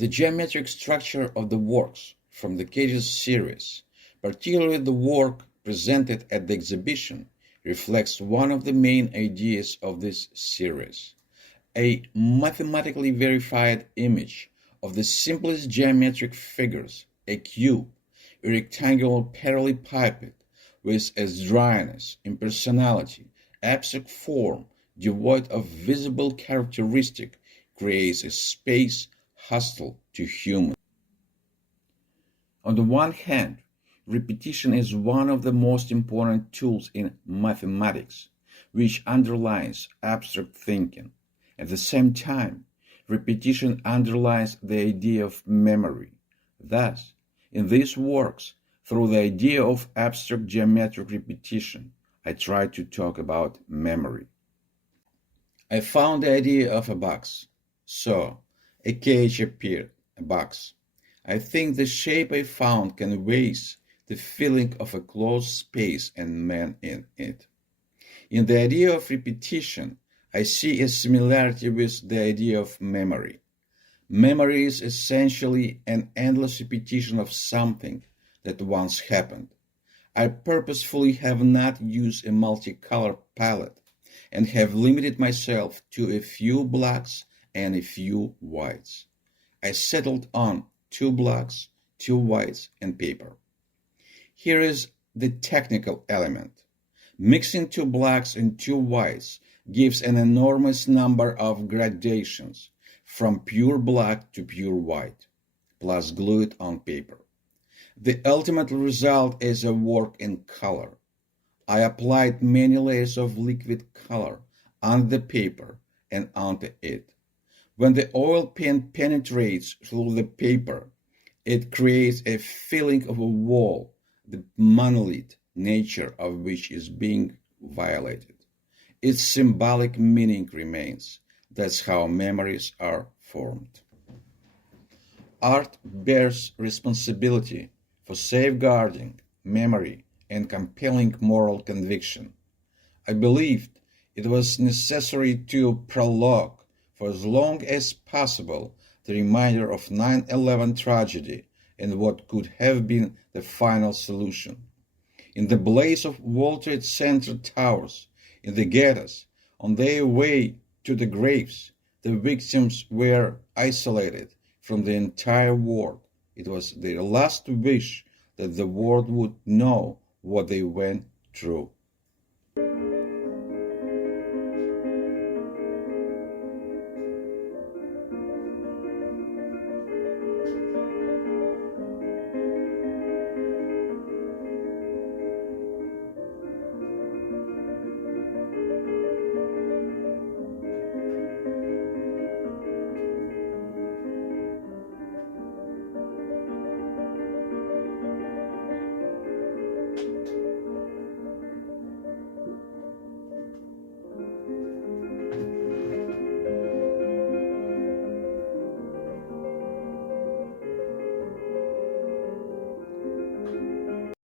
The geometric structure of the works from the Cages series, particularly the work presented at the exhibition, reflects one of the main ideas of this series: a mathematically verified image of the simplest geometric figures, a cube, a rectangular parallelepiped, with its dryness, impersonality, abstract form, devoid of visible characteristic, creates a space hostile to humans. On the one hand, repetition is one of the most important tools in mathematics, which underlies abstract thinking. At the same time, repetition underlies the idea of memory. Thus, in these works, through the idea of abstract geometric repetition, I try to talk about memory. I found the idea of a box. So, a cage appeared, a box. I think the shape I found conveys the feeling of a closed space and man in it. In the idea of repetition, I see a similarity with the idea of memory. Memory is essentially an endless repetition of something that once happened. I purposefully have not used a multicolor palette and have limited myself to a few blacks and a few whites. I settled on 2 blacks, 2 whites, and paper. Here is the technical element. Mixing 2 blacks and 2 whites gives an enormous number of gradations, from pure black to pure white, plus glue it on paper. The ultimate result is a work in color. I applied many layers of liquid color on the paper and onto it. When the oil paint penetrates through the paper, it creates a feeling of a wall, the monolith nature of which is being violated. Its symbolic meaning remains. That's how memories are formed. Art bears responsibility for safeguarding memory and compelling moral conviction. I believed it was necessary to prologue for as long as possible the reminder of 9/11 tragedy and what could have been the final solution. In the blaze of World Trade Center towers, in the ghettos, on their way to the graves, the victims were isolated from the entire world. It was their last wish that the world would know what they went through.